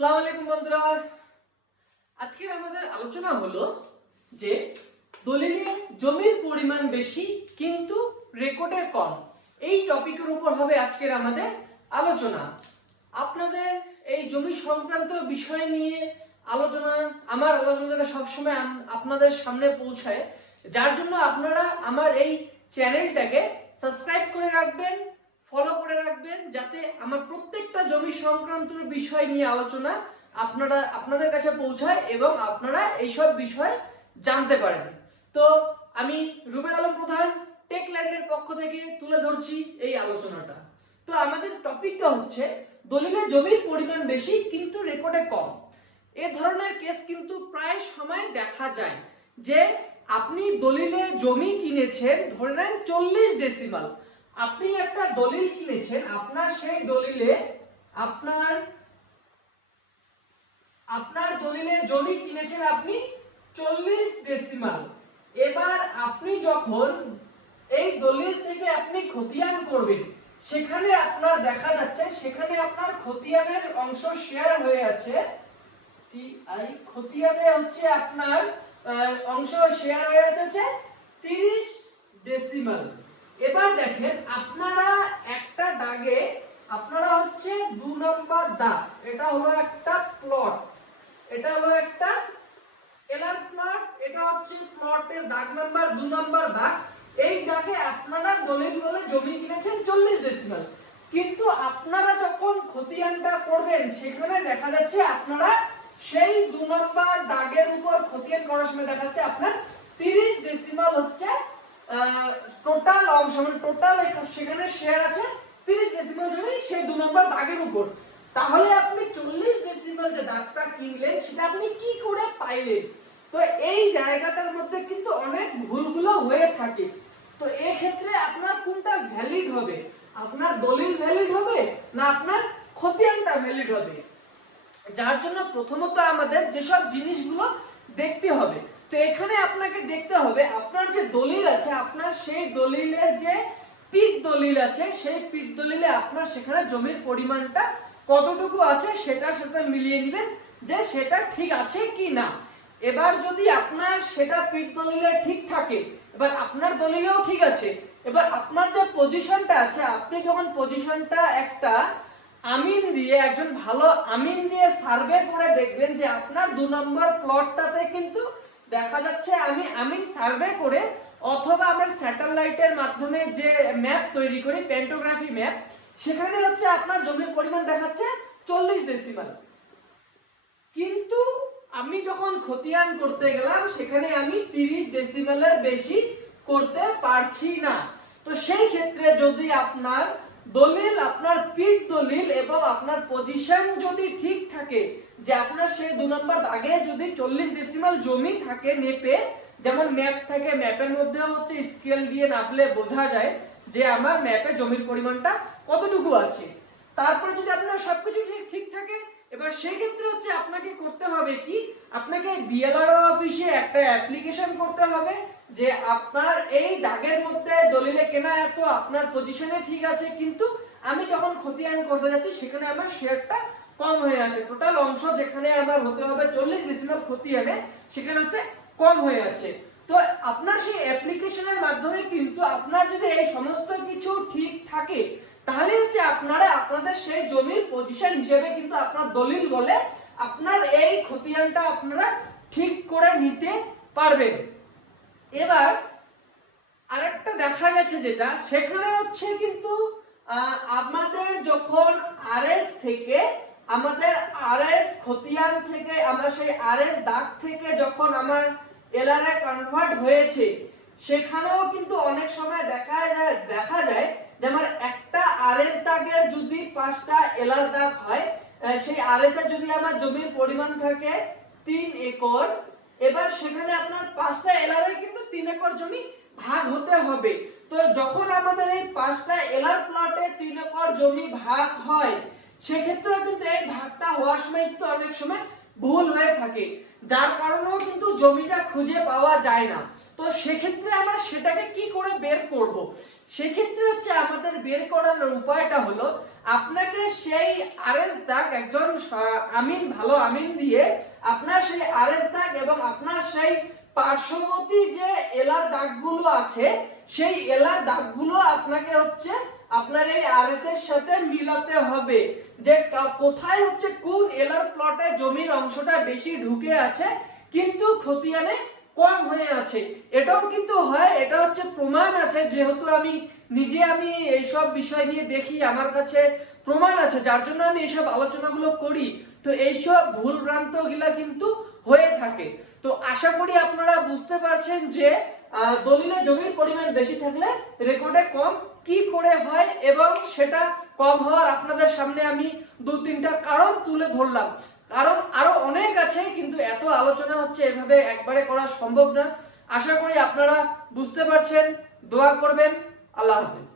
আসসালামু আলাইকুম বন্ধুরা, আজকের আমাদের আলোচনা হলো যে দলিলে জমির পরিমাণ বেশি কিন্তু রেকর্ডে কম। এই টপিকের উপর হবে আজকের আমাদের আলোচনা। আপনাদের এই জমি সংক্রান্ত বিষয় নিয়ে আমার আলোচনা যাতে সবসময় আপনাদের সামনে পৌঁছায়, যার জন্য আপনারা আমার এই চ্যানেলটাকে সাবস্ক্রাইব করে রাখবেন, ফলো করে রাখবেন, যাতে আমার প্রত্যেকটা জমি সংক্রান্ত বিষয় নিয়ে আলোচনা আপনাদের কাছে পৌঁছায় এবং আপনারা এইসব বিষয় জানতে পারেন। তো আমি রুবেল আলম প্রধান টেকল্যান্ডের পক্ষ থেকে তুলে ধরছি এই আলোচনাটা। তো আমাদের টপিকটা হচ্ছে দলিলে জমির পরিমাণ বেশি কিন্তু রেকর্ডে কম। এ ধরনের কেস কিন্তু প্রায় সময় দেখা যায় যে আপনি দলিলে জমি কিনেছেন, ধরে নেন 40 ডেসিমাল। আপনি একটা দলিল কিনেছেন, আপনার সেই দলিলে আপনার দলিলে জমি কিনেছেন আপনি 40 ডেসিমাল। এবার আপনি যখন এই দলিল থেকে আপনি খতিয়ান করবেন, সেখানে আপনার দেখা যাচ্ছে সেখানে আপনার খতিয়ানের অংশ শেয়ার হয়ে আছে। খতিয়ানে হচ্ছে আপনার অংশ শেয়ার হয়ে আছে 30 ডেসিমাল। এবার দেখেন আপনারা একটা দাগে আপনারা হচ্ছে 2 নম্বর দাগ, এটা হলো একটা প্লট, এটা হলো একটা এলার প্লট, এটা হচ্ছে প্লটের দাগ নাম্বার 2 নম্বর দাগ। এই দাগে আপনারা দলিল বলে জমি কিনেছেন 40 ডেসিমাল, কিন্তু আপনারা যখন খতিয়ানটা করবেন সেখানে দেখা যাচ্ছে আপনারা সেই 2 নম্বর দাগের উপর খতিয়ান করার সময় দেখা যাচ্ছে আপনার 30 ডেসিমাল হচ্ছে টোটাল অংশ, মানে টোটাল সেখানে শেয়ার আছে 30 ডেসিমাল জমি সেই 2 নম্বর দাগের উপর। তাহলে আপনি 40 ডেসিমাল যে দাগটা কিনলেন সেটা আপনি কি করে পাইলেন? তো এই জায়গাটার মধ্যে কিন্তু অনেক ভুলগুলো হয়ে থাকে। তো এই ক্ষেত্রে আপনার কোনটা ভ্যালিড হবে? আপনার দলিল ভ্যালিড হবে না আপনার খতিয়ানটা ভ্যালিড হবে? যার জন্য প্রথমত আমাদের যেসব জিনিসগুলো দেখতে হবে, তো এখানে আপনাকে দেখতে হবে আপনার যে দলিল আছে, আপনার সেই দলিলের যে পিট দলিল আছে, সেই পিট দলিলে আপনার সেখানে জমির পরিমাণটা কতটুকু আছে সেটার সাথে মিলিয়ে নেবেন যে সেটা ঠিক আছে কি না। এবার যদি আপনার সেটা পিট দলিলে ঠিক থাকে, এবার আপনার দলিলেও ঠিক আছে, এবার আপনার যে পজিশনটা আছে, আপনি যখন পজিশনটা একটা আমিন দিয়ে, একজন ভালো আমিন দিয়ে সার্ভে করে দেখবেন যে আপনার 2 নম্বর প্লটটাতে কিন্তু দেখা যাচ্ছে আমি আমিন সার্ভে করে অথবা আমরা স্যাটেলাইটের মাধ্যমে যে ম্যাপ তৈরি করি, প্যান্টোগ্রাফি ম্যাপ, সেখানে হচ্ছে আপনার জমির পরিমাণ দেখাচ্ছে 40 ডেসিমাল, কিন্তু আমি যখন খতিয়ান করতে গেলাম সেখানে আমি 30 ডেসিমালের বেশি করতে পারছি না। তো সেই ক্ষেত্রে যদি আপনার দলিল, আপনার পিট দলিল এবং আপনার পজিশন যদি ঠিক থাকে, যে আপনার সেই 2 নম্বর দাগে যদি 40 ডেসিমাল জমি থাকে নেপে, যেমন ম্যাপ থাকে, ম্যাপের মধ্যে হচ্ছে স্কেল দিয়ে নাপলে বোঝা যায় যে আমার ম্যাপে জমির পরিমাণটা কতটুকু আছে। তারপরে যদি আপনার সবকিছু ঠিক থাকে, এবার সেই ক্ষেত্রে হচ্ছে আপনাকে করতে হবে কি, আপনাকে বিএলআরও অফিসে একটা অ্যাপ্লিকেশন করতে হবে যে আপনার এই দাগের মধ্যে দলিলে কেনা এত, আপনার পজিশনে ঠিক আছে, কিন্তু আমি যখন খতিয়ান করতে যাচ্ছি সেখানে আমার শেয়ারটা কম হয়ে আছে, টোটাল অংশ যেখানে আমার হতে হবে 40 ডেসিমাল খতিয়ানে, সেখানে হচ্ছে কম হয়ে আছে। তো আপনার সেই অ্যাপ্লিকেশনের মাধ্যমে কিন্তু আপনার যদি এই সমস্ত কিছু ঠিক থাকে, তাহলে হচ্ছে আপনারা আপনাদের সেই জমির পজিশন হিসেবে কিন্তু আপনার দলিল বলে আপনার এই খতিয়ানটা আপনারা ঠিক করে নিতে পারবেন। এবার আরেকটা দেখা গেছে যেটা, সেখানে হচ্ছে কিন্তু আমাদের যখন আরএস থেকে, আমাদের আরএস খতিয়ান থেকে, আমরা সেই আরএস দাগ থেকে যখন আমার এলআরএ কনভার্ট হয়েছে, সেখানেও কিন্তু অনেক সময় দেখা যায় যে আমার একটা আরএস দাগের যদি 5টা এলআর দাগ হয়, সেই আরএস এর যদি আমার জমির পরিমাণ থাকে 3 একর, এবার সেখানে আপনার 5টা এলআর এর কিন্তু 3 একর জমি ভাগ হতে হবে। তো যখন আমাদের এই 5টা এলআর প্লটে 3 একর জমি ভাগ হয়, সেক্ষেত্রে কিন্তু এই ভাগটা হওয়ার সময় কিন্তু অনেক সময় ভুল হয়ে থাকে, যার কারণেও কিন্তু জমিটা খুঁজে পাওয়া যায় না। তো সেক্ষেত্রে আমরা সেটাকে কি করে বের করব? সেক্ষেত্রে হচ্ছে আমাদের বের করার উপায়টা হলো আপনাকে সেই আরএস দাগ, একজন আমিন, ভালো আমিন দিয়ে আপনার সেই আরএস দাগ এবং আপনার সেই পার্শ্ববর্তী যে এলার দাগগুলো আছে সেই এলার দাগগুলো আপনাকে হচ্ছে আপনার এই আরএস এর সাথে মিলাতে হবে, যে কোথায় হচ্ছে কোন এলার প্লটে জমির অংশটা বেশি ঢুকে আছে কিন্তু খতিয়ানে কম হয়ে আছে। এটাও কিন্তু হয়, এটা হচ্ছে প্রমাণ আছে, যেহেতু আমি নিজে এইসব বিষয় নিয়ে দেখি, আমার কাছে প্রমাণ আছে, যার জন্য আমি এইসব আলোচনাগুলো করি। তো এইসব ভুল ভ্রান্ত গুলা কিন্তু হয়ে থাকে। তো আশা করি আপনারা বুঝতে পারছেন যে দলিলে জমির পরিমাণ বেশি থাকলে রেকর্ডে কম কি করে হয়, এবং সেটা কম হওয়ার আপনাদের সামনে আমি 2-3টা কারণ তুলে ধরলাম। কারণ আরো অনেক আছে, কিন্তু এত আলোচনা হচ্ছে এভাবে একবারে করা সম্ভব না। আশা করি আপনারা বুঝতে পারছেন। দোয়া করবেন। আল্লাহ হাফেজ।